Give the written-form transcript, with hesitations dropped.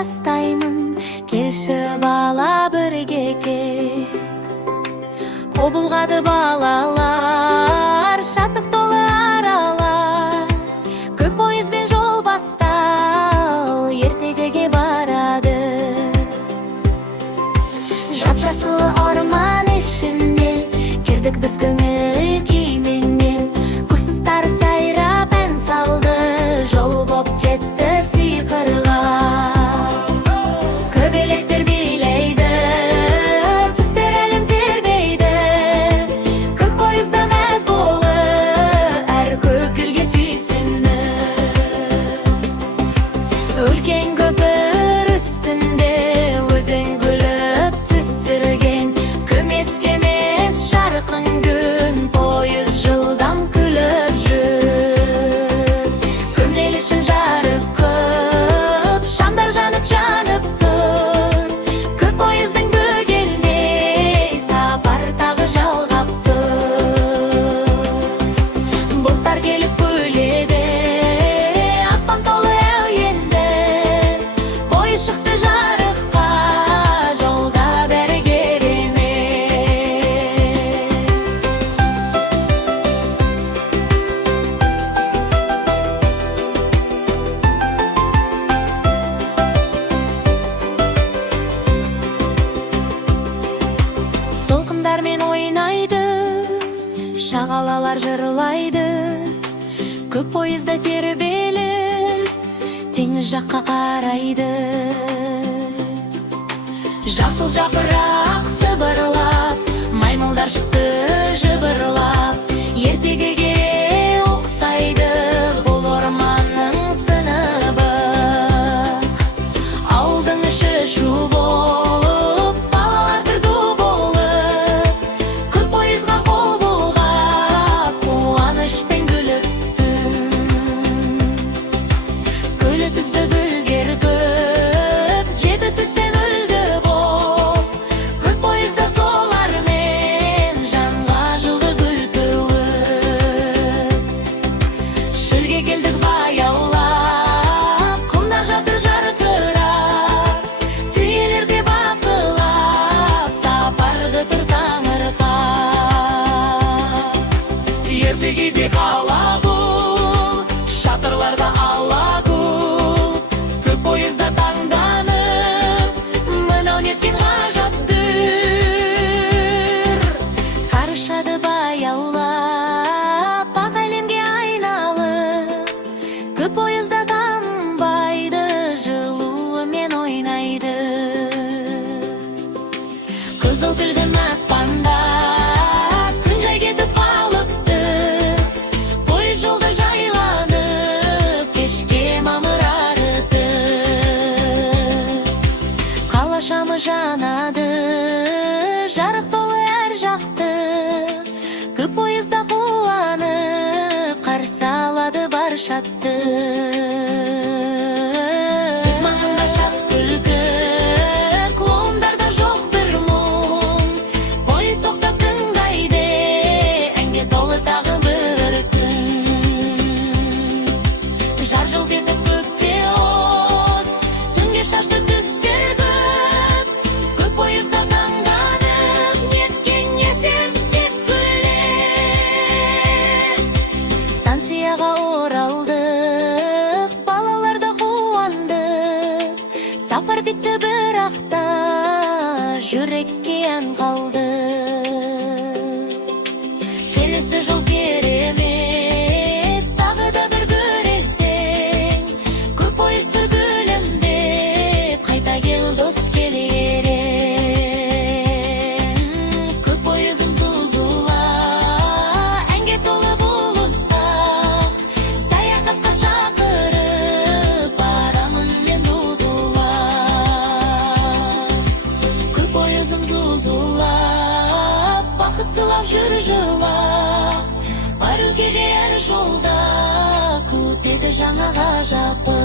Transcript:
бастаймын, келші бала бірге кеп. Қобылғады балалар, шаттық толы аралар, көп пойызбен жол бастал, ертегіге барады. Жап-жасыл орман ішінде кірдік біз көңіл күйменен. Құстар сайрап ән салды, жол боп кетті сиқырға. Көбелектер билейді, түстер әлем тербейді, көк пойызда мәз болып, әр көкілге сүйсініп. Үлкен көпір үстінде өзен гүліп түсірген, көмес-кемес жарқын күн, пойыз жылдам күліп жүр. Көмделішін жарық қып, шамдар жанып тұр, көк пойыздың бөгелмей сапар тағы жалғап тұр. Бұлттар келіп күледі, аспан толы әуенді, пойыз шықты жарыққа, жолда бәрі керемет. Толқындармен ойнайды, шағалалар жырлайды, көк пойызда тербеліп, теңіз жаққа қарайды. Жасыл жапырақ сыбырлап, маймылдар шықты жыбырлап, ертегіге ұқсайды бұл орманның сыныбы. Ауылдың іші шу болып, балалар тұрды болып, көк пойызға қол бұлғап, қуанышпен күліп түн. Көлі түсті гүлдер көп, жеті түстен үлгі боп, көк пойызда солармен жанға жылды гүл төгіп. Шөлге келдік баяулап, құмдар жатыр жарқырап, түйелерге бақылап, сапарды тұр таңырқап. Ертегіде қала бұл, шатырларда алакөл, көк пойызда таңданып, мынау неткен ғажап түр. Қарышады баяулап, ақ әлемге айналып, көк пойызда танбайды, жылуымен ойнайды. Қызыл тілдім аспанда, күн жай кетіп қалыпты, пойыз жолда жайланып, кешке мамырарыды. Қала шамы жанады, жарық толы әр жақты, көк пойызда қуанып, қарсы алады бар шатты. Сырмағында шат күлкі, клоундарда жоқ бір мұң, пойыз тоқтап тыңдайды, әнге толы тағы бір күн. Жар жылт етіп көкте от, түнге шашты түстер көп, көк пойызда таңданып, неткен есеп деп күлет. Станцияға оралдық, балаларда қуанды, сапар бітті бірақта, жүрекке ән қалды. Келесі жыл керемет, тағы да бір көресің, көк пойыз тұр күлімдеп, қайта кел дос кел ерен. Көк пойызым зу-зула, әнге толы бұл ұстақ, саяхатқа шақырып, барамын мен ду-дулап. Көк пойызым зу-зулап, бақыт сылап жүр жылап, бар өлкеге әр жолда, күтеді жаңа ғажапы.